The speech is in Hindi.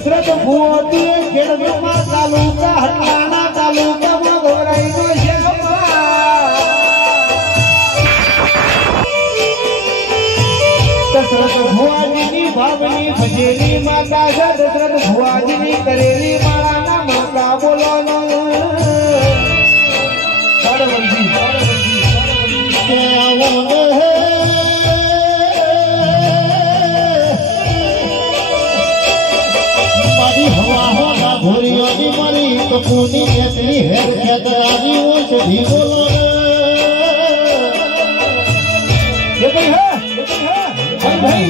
दशरथ भुवती खेड़मा तालुका हटलाना तालुका में दोराई नो दशरथ भुवाजी की भावनी भजेली माता दशरथ भुवाजी की करेली माला ना माता बोलो नो कपूनी ऐसी है खेतरानी वो सभी बोलो ये भाई है भाई